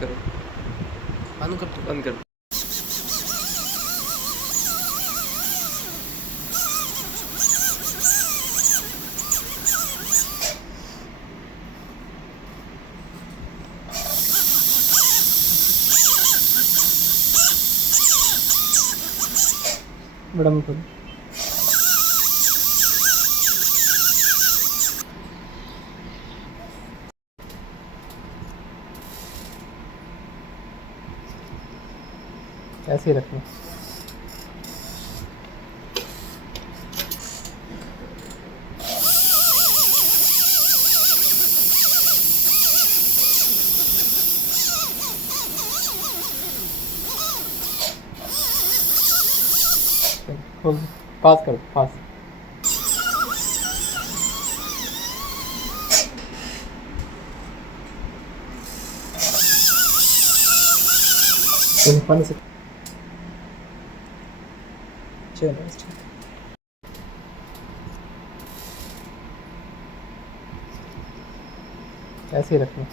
करो, बंद कर दो। बंद कर दो। मैडम खोलो। ऐसे ही रखना। खोल दो। पास कर दो, पास। पानी से चलो ऐसे ही रखना।